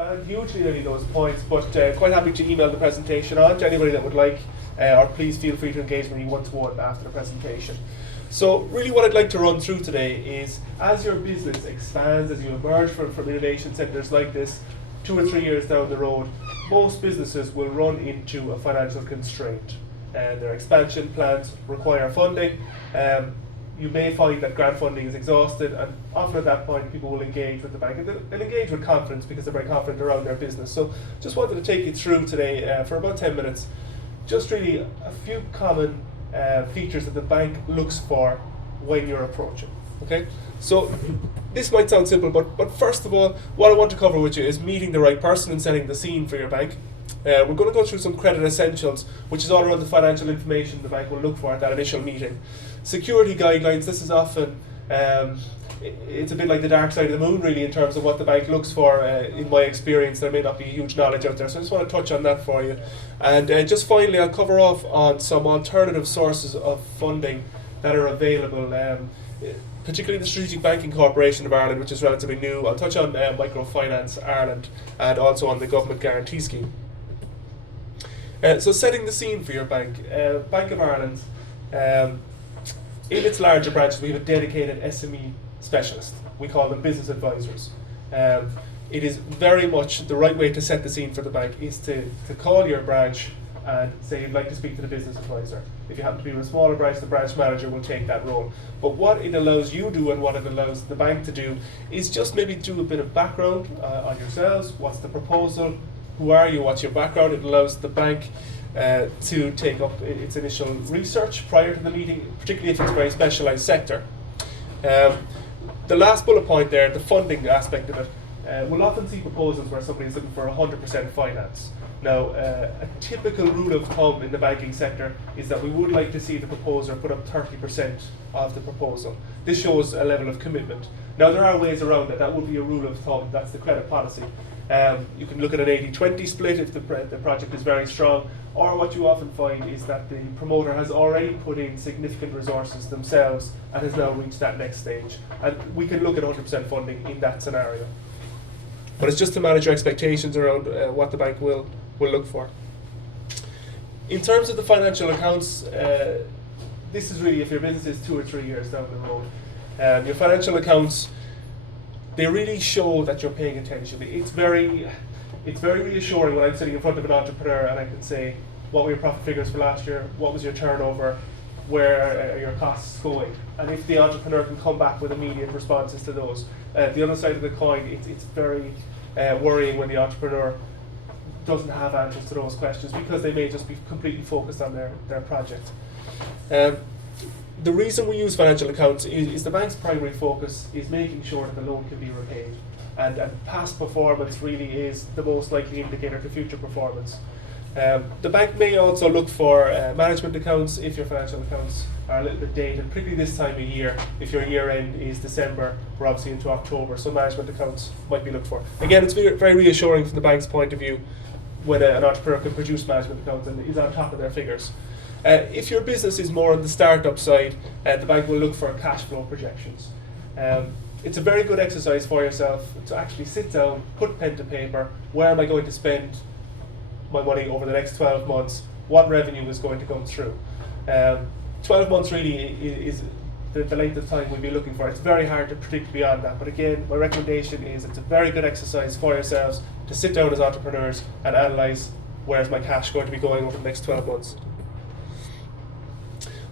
expand hugely on any of those points, but quite happy to email the presentation on to anybody that would like, or please feel free to engage with me one-to-one after the presentation. So really what I'd like to run through today is, as your business expands, as you emerge from innovation centres like this, 2 or 3 years down the road, most businesses will run into a financial constraint. And their expansion plans require funding. You may find that grant funding is exhausted, and often at that point people will engage with the bank, and they'll engage with confidence because they're very confident around their business. So just wanted to take you through today for about 10 minutes, just really a few common features that the bank looks for when you're approaching. Okay, so this might sound simple, but first of all, what I want to cover with you is meeting the right person and setting the scene for your bank. We're going to go through some credit essentials, which is all around the financial information the bank will look for at that initial meeting. Security guidelines, this is often, it's a bit like the dark side of the moon really in terms of what the bank looks for. In my experience, there may not be huge knowledge out there, so I just want to touch on that for you. And just finally, I'll cover off on some alternative sources of funding that are available, particularly the Strategic Banking Corporation of Ireland, which is relatively new. I'll touch on Microfinance Ireland and also on the Government Guarantee Scheme. So setting the scene for your bank. Bank of Ireland, in its larger branches, we have a dedicated SME specialist. We call them business advisors. It is very much the right way to set the scene for the bank is to call your branch and say you'd like to speak to the business advisor. If you happen to be in a smaller branch, the branch manager will take that role. But what it allows you to do and what it allows the bank to do is just maybe do a bit of background on yourselves. What's the proposal? Who are you? What's your background? It allows the bank to take up its initial research prior to the meeting, particularly if it's a very specialised sector. The last bullet point there, the funding aspect of it, we'll often see proposals where somebody's looking for 100% finance. Now, a typical rule of thumb in the banking sector is that we would like to see the proposer put up 30% of the proposal. This shows a level of commitment. Now, there are ways around it. That would be a rule of thumb. That's the credit policy. You can look at an 80-20 split if the project is very strong, or what you often find is that the promoter has already put in significant resources themselves and has now reached that next stage. And we can look at 100% funding in that scenario. But it's just to manage your expectations around what the bank will look for. In terms of the financial accounts, this is really if your business is 2 or 3 years down the road. Your financial accounts, they really show that you're paying attention. It's very reassuring when I'm sitting in front of an entrepreneur and I can say, what were your profit figures for last year? What was your turnover? Where are your costs going? And if the entrepreneur can come back with immediate responses to those. The other side of the coin, it's very worrying when the entrepreneur doesn't have answers to those questions because they may just be completely focused on their project. The reason we use financial accounts is the bank's primary focus is making sure that the loan can be repaid. And past performance really is the most likely indicator to future performance. The bank may also look for management accounts if your financial accounts are a little bit dated, particularly this time of year. If your year end is December, we're obviously into October, so management accounts might be looked for. Again, it's very reassuring from the bank's point of view when an entrepreneur can produce management accounts and is on top of their figures. If your business is more on the startup side, the bank will look for cash flow projections. It's a very good exercise for yourself to actually sit down, put pen to paper, where am I going to spend my money over the next 12 months, what revenue is going to come through. 12 months really is the length of time we'll be looking for. It's very hard to predict beyond that, but again, my recommendation is it's a very good exercise for yourselves to sit down as entrepreneurs and analyse where's my cash going to be going over the next 12 months.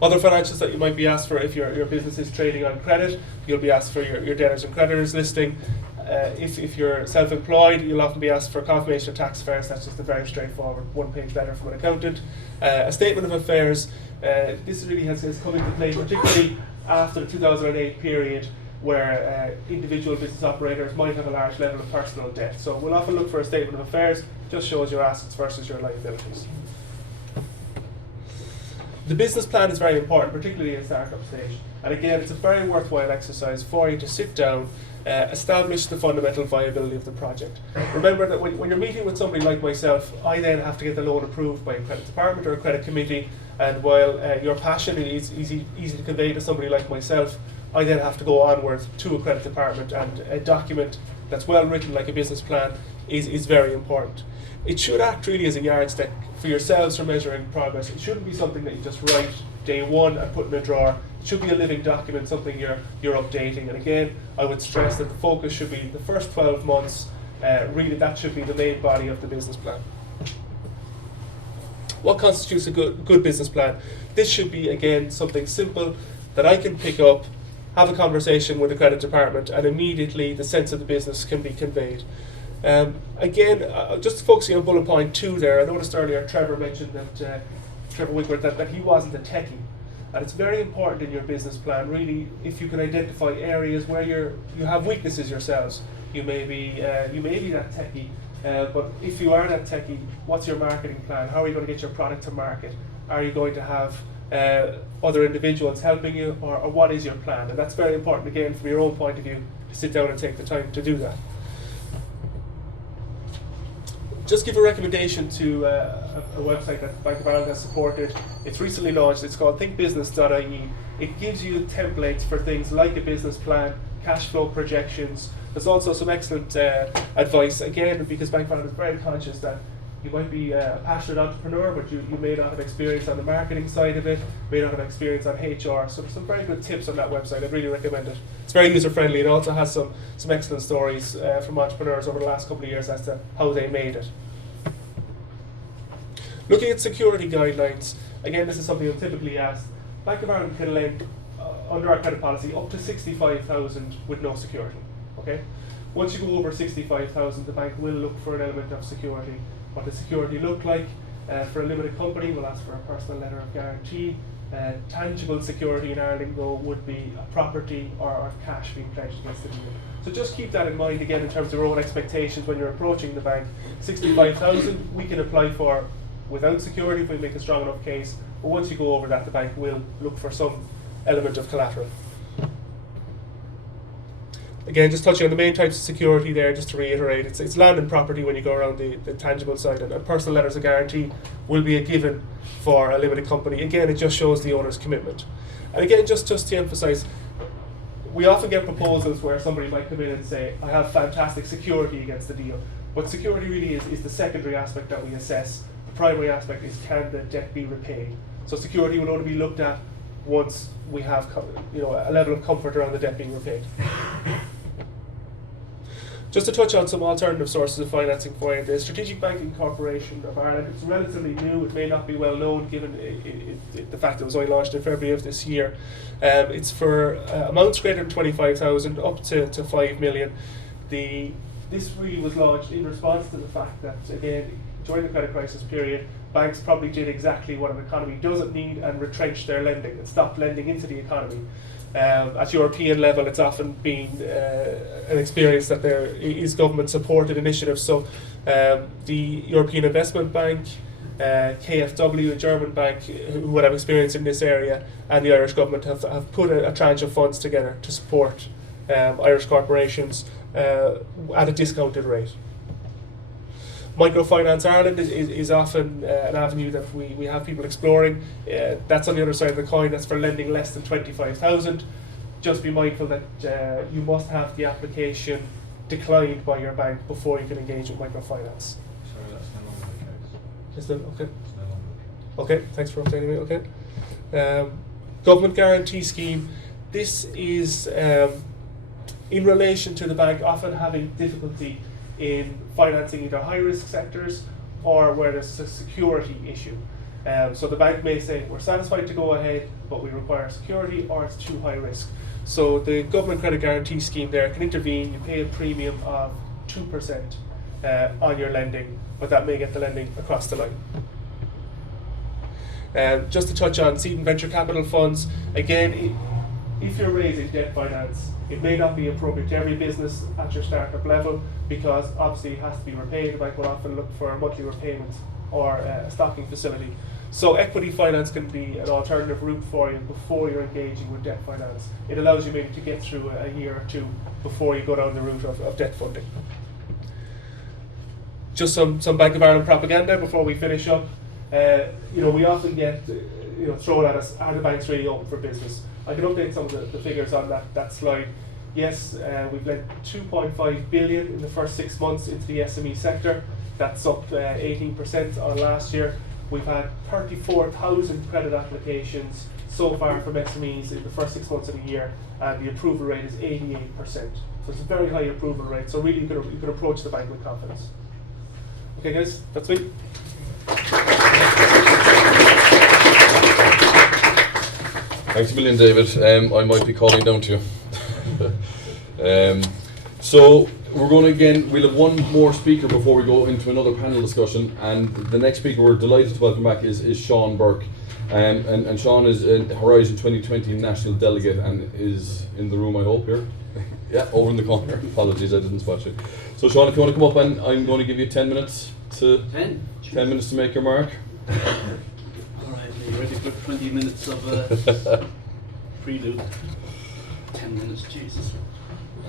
Other financials that you might be asked for if your business is trading on credit, you'll be asked for your debtors and creditors listing. If you're self-employed, you'll often be asked for confirmation of tax affairs. That's just a very straightforward one-page letter from an accountant. A statement of affairs, this really has come into play, particularly after the 2008 period where individual business operators might have a large level of personal debt. So we'll often look for a statement of affairs, just shows your assets versus your liabilities. The business plan is very important, particularly at startup stage. And again, it's a very worthwhile exercise for you to sit down, establish the fundamental viability of the project. Remember that when you're meeting with somebody like myself, I then have to get the loan approved by a credit department or a credit committee. And while your passion is easy to convey to somebody like myself, I then have to go onwards to a credit department, and a document that's well written like a business plan is very important. It should act really as a yardstick for yourselves for measuring progress. It shouldn't be something that you just write day one and put in a drawer. It should be a living document, something you're updating. And again, I would stress that the focus should be the first 12 months. Really, that should be the main body of the business plan. What constitutes a good business plan? This should be, again, something simple that I can pick up, have a conversation with the credit department, and immediately the sense of the business can be conveyed. Again, just focusing on bullet point 2 there, I noticed earlier Trevor mentioned that, Trevor Wigworth, that he wasn't a techie. And it's very important in your business plan, really, if you can identify areas where you have weaknesses yourselves. You may be that techie, but if you are that techie, what's your marketing plan? How are you going to get your product to market? Are you going to have other individuals helping you, or what is your plan? And that's very important, again, from your own point of view, to sit down and take the time to do that. Just give a recommendation to a website that Bank of Ireland has supported. It's recently launched. It's called thinkbusiness.ie. It gives you templates for things like a business plan, cash flow projections. There's also some excellent advice, again, because Bank of Ireland is very conscious that you might be a passionate entrepreneur, but you may not have experience on the marketing side of it, may not have experience on HR. So there's some very good tips on that website. I'd really recommend it. It's very user-friendly. It also has some excellent stories from entrepreneurs over the last couple of years as to how they made it. Looking at security guidelines, again, this is something I'm typically asked. Bank of Ireland can lend, under our credit policy, up to 65,000 with no security. Okay? Once you go over 65,000, the bank will look for an element of security. What does security look like? For a limited company, we'll ask for a personal letter of guarantee. Tangible security in Ireland, though, would be a property or cash being pledged against the deal. So just keep that in mind, again, in terms of your own expectations when you're approaching the bank. 65,000 we can apply for without security if we make a strong enough case. But once you go over that, the bank will look for some element of collateral. Again, just touching on the main types of security there, just to reiterate, it's land and property when you go around the tangible side, and personal letters of guarantee will be a given for a limited company. Again, it just shows the owner's commitment. And again, just to emphasise, we often get proposals where somebody might come in and say, I have fantastic security against the deal. What security really is the secondary aspect that we assess. The primary aspect is, can the debt be repaid? So security will only be looked at once we have a level of comfort around the debt being repaid. Just to touch on some alternative sources of financing for you, the Strategic Banking Corporation of Ireland, it's relatively new, it may not be well known given the fact that it was only launched in February of this year. It's for amounts greater than 25,000 up to 5 million. This really was launched in response to the fact that, again, during the credit crisis period, banks probably did exactly what an economy doesn't need and retrenched their lending and stopped lending into the economy. At European level, it's often been an experience that there is government-supported initiatives. So the European Investment Bank, KfW, a German bank who would have experience in this area, and the Irish government have put a tranche of funds together to support Irish corporations at a discounted rate. Microfinance Ireland is often an avenue that we have people exploring. That's on the other side of the coin. That's for lending less than 25,000. Just be mindful that you must have the application declined by your bank before you can engage with microfinance. Sorry, that's no longer the case. Is that okay? It's no longer the case. Okay, thanks for updating me. Okay. Government guarantee scheme. This is in relation to the bank often having difficulty in financing either high-risk sectors or where there's a security issue. So the bank may say, we're satisfied to go ahead, but we require security, or it's too high risk. So the government credit guarantee scheme there can intervene. You pay a premium of 2% on your lending, but that may get the lending across the line. Just to touch on seed and venture capital funds, again, if you're raising debt finance, it may not be appropriate to every business at your startup level, because obviously it has to be repaid. The bank will often look for a monthly repayment or a stocking facility. So equity finance can be an alternative route for you before you're engaging with debt finance. It allows you maybe to get through a year or two before you go down the route of debt funding. Just some Bank of Ireland propaganda before we finish up. We often get thrown at us, are the banks really open for business? I can update some of the figures on that slide. Yes, we've lent 2.5 billion in the first 6 months into the SME sector. That's up 18% on last year. We've had 34,000 credit applications so far from SMEs in the first 6 months of the year, and the approval rate is 88%. So it's a very high approval rate, so really you can approach the bank with confidence. Okay guys, that's me. Thanks a million, David. I might be calling down to you. So we're going to we'll have one more speaker before we go into another panel discussion, and the next speaker we're delighted to welcome back is Sean Burke. And Sean is a Horizon 2020 National Delegate and is in the room, I hope, here. Yeah, over in the corner. Apologies, I didn't spot you. So Sean, if you want to come up, and I'm going to give you 10 minutes to 10 minutes to make your mark. Alright, are you ready for 20 minutes of prelude? 10 minutes, Jesus.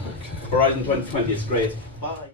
Okay. Horizon 2020 is great. Bye.